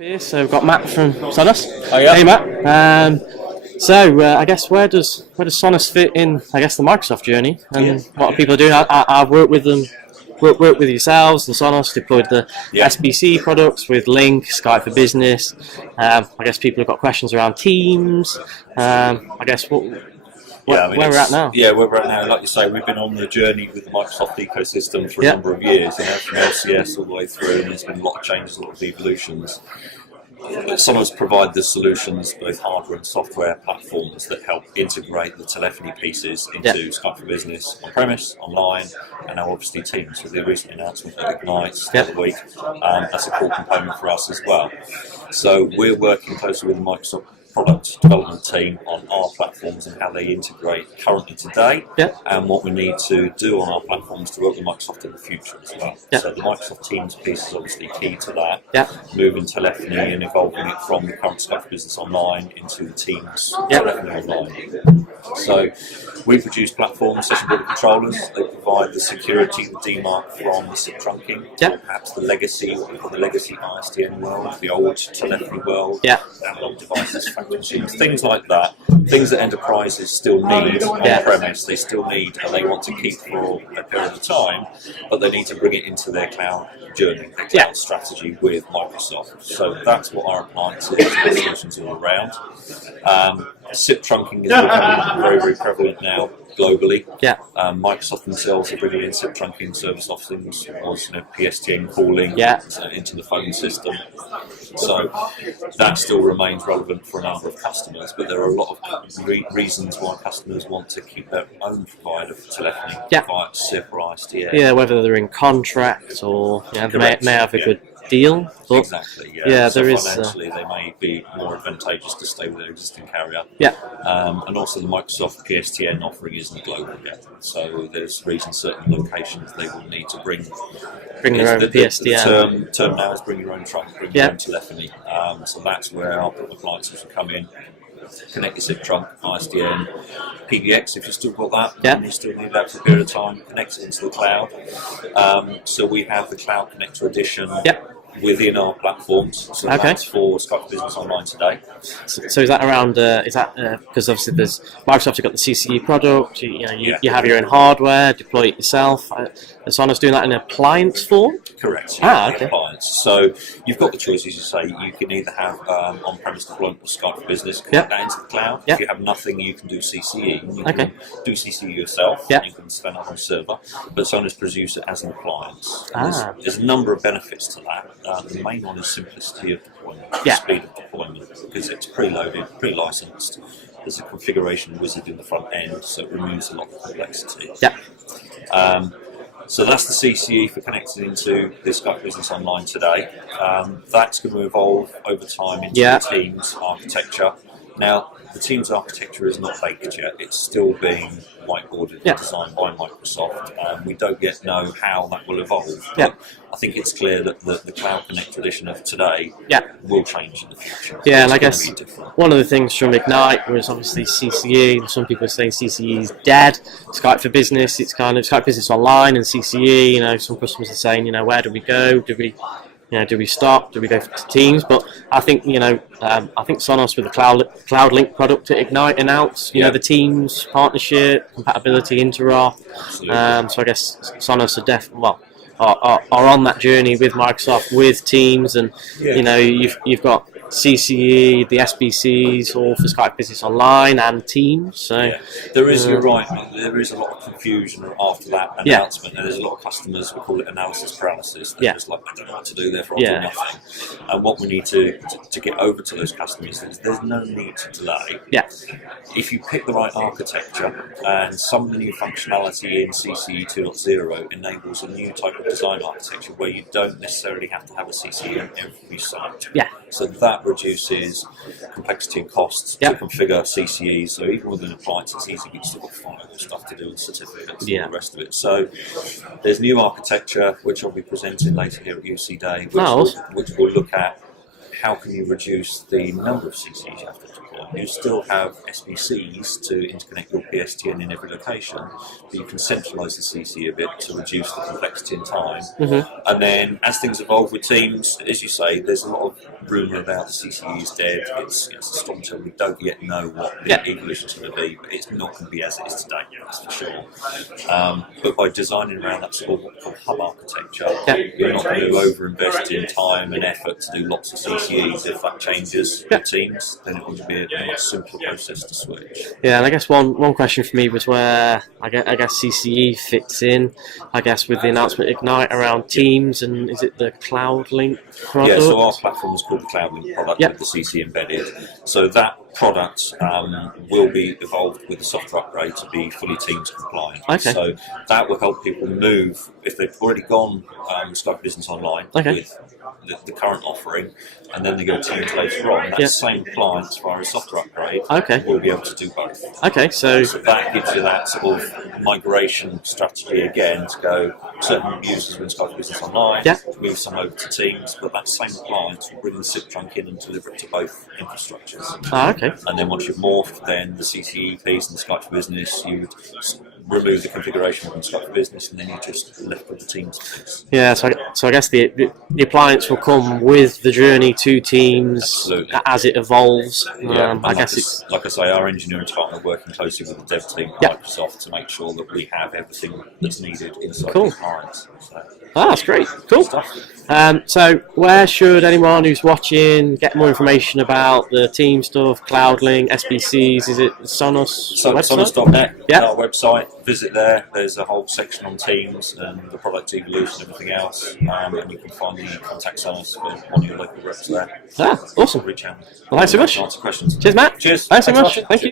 Here, so we've got Matt from Sonus. Oh yeah. Hey Matt. I guess where does Sonus fit in? I guess the Microsoft journey and what are people doing? I've worked with them, worked with yourselves and Sonus, deployed the SBC products with Link, Skype for Business. I guess people have got questions around Teams. I guess where we're at now. Yeah, where we're at now. Like you say, we've been on the journey with the Microsoft ecosystem for a number of years, from LCS all the way through, and there's been a lot of changes, a lot of evolutions. Sonus provide the solutions, both hardware and software platforms that help integrate the telephony pieces into Skype for Business on-premise, online, and now obviously Teams with the recent announcement at Ignite the other week. That's a core component for us as well. So we're working closely with the Microsoft product development team on our platforms and how they integrate currently today, and what we need to do on our platforms to work with Microsoft in the future as well. So the Microsoft Teams piece is obviously key to that, moving telephony and evolving it from the current Skype for Business Online into the Teams telephony online. So we produce platform session border controllers. They provide the security, the DMARC from the SIP trunking, perhaps the legacy, what we call the legacy ISDN world, the old telephony world, analog devices, fax machines, things like that. Things that enterprises still need on-premise, they still need and they want to keep for a period of time, but they need to bring it into their cloud journey, their cloud strategy with Microsoft. So that's what our appliances and solutions are around. SIP trunking is becoming very, very prevalent now globally. Microsoft themselves are bringing in SIP trunking service offerings, PSTN calling into the phone system. So that still remains relevant for a number of customers, but there are a lot of reasons why customers want to keep their own provider for telephony, via SIP or ISDN. Yeah, whether they're in contract or they may have a good deal. But exactly. So there financially, they may be more advantageous to stay with their existing carrier. And also the Microsoft PSTN offering isn't global yet, so there's reasons certain locations they will need to bring their own PSTN. The term now is bring your own trunk, bring your own telephony. So that's where our appliances will come in. Connect your SIP trunk, ISDN, PBX if you've still got that, and you still need that for a period of time, connect it into the cloud. So we have the Cloud Connector Edition within our platforms, so that's for Skype for Business Online today. So is that around, because obviously there's, Microsoft have got the CCE product, you have your own hardware, deploy it yourself. Is Sonus doing that in appliance form? Correct. Appliance. So you've got the choice, as you say. You can either have on-premise deployment of Skype for Business, connect that into the cloud. If you have nothing, you can do CCE. You can do CCE yourself. You can spin up on a server, but Sonus produce it as an appliance. There's a number of benefits to that. The main one is simplicity of deployment, speed of deployment, because it's preloaded, pre-licensed. There's a configuration wizard in the front end, so it removes a lot of complexity. So that's the CCE for connecting into the Skype Business Online today. That's going to evolve over time into the Teams architecture. Now, the Teams architecture is not baked yet. It's still being whiteboarded and designed by Microsoft. We don't yet know how that will evolve. But I think it's clear that the Cloud Connector edition of today will change in the future. And I guess one of the things from Ignite was obviously CCE, and some people are saying CCE is dead. Skype for Business, it's kind of Skype Business Online and CCE. Some customers are saying, where do we go? Do we stop? Do we go to Teams? But I think I think Sonus with the Cloud Link product at Ignite announced the Teams partnership, compatibility, interop. So I guess Sonus are are on that journey with Microsoft, with Teams, and you've got CCE, the SBCs, all for Skype Business Online and Teams. So there is, you're right, there is a lot of confusion after that announcement, and there's a lot of customers, we call it analysis paralysis. They're just like, I don't know what to do, therefore I'll do nothing. And what we need to get over to those customers is there's no need to delay. If you pick the right architecture, and some of the new functionality in CCE 2.0 enables a new type of design architecture where you don't necessarily have to have a CCE on every site. So that reduces complexity and costs to configure CCE. So even with an appliance, it's easy, but you still got firewall stuff to do and certificates and all the rest of it. So there's new architecture, which I'll be presenting later here at UC Day, which will look at how can you reduce the number of CCEs you have to deploy. you still have SBCs to interconnect your PSTN in every location, but you can centralise the CCE a bit to reduce the complexity and time. And then as things evolve with Teams, as you say, there's a lot of rumour about the CCE is dead. It's a storm till we don't yet know what the evolution is going to be, but it's not going to be as it is today, that's for sure. But by designing around that sort of what we call hub architecture, you're not going to over-invest in time and effort to do lots of CCEs. If that changes with Teams, then it will be a much simpler process to switch. Yeah, and I guess one question for me was where I guess CCE fits in, I guess, with the announcement Ignite around Teams, and is it the Cloud Link product? Yeah, so our platform is called the Cloud Link product with the CCE embedded. So that product will be evolved with the software upgrade to be fully Teams compliant. Okay. So that will help people move, if they've already gone Skype Business Online with the current offering, and then they go Teams later on, that same client, as far as software upgrade, will be able to do both. Okay, so that gives you that sort of migration strategy again to go certain users with Skype Business Online, move some over to Teams, but that same client will bring the SIP trunk in and deliver it to both infrastructures. Okay. And then once you've morphed, then the CCE piece and the Skype for Business, you would remove the configuration from Skype for Business, and then you just left with the Teams piece. Yeah, so I guess the appliance will come with the journey to Teams as it evolves. I guess it's like I say, our engineering department are working closely with the dev team at Microsoft to make sure that we have everything that's needed inside the clients. So. That's great. Cool. So where should anyone who's watching get more information about the team stuff, CloudLink, SBCs? Is it Sonus? Sonus.net, our website. Visit there. There's a whole section on Teams and the product evolution and everything else. And you can find the contact Sonus for one of your local reps there. Awesome. Reach out. Well, thanks so much. Answer questions. Cheers, Matt. Cheers. Thanks so much. Thank you.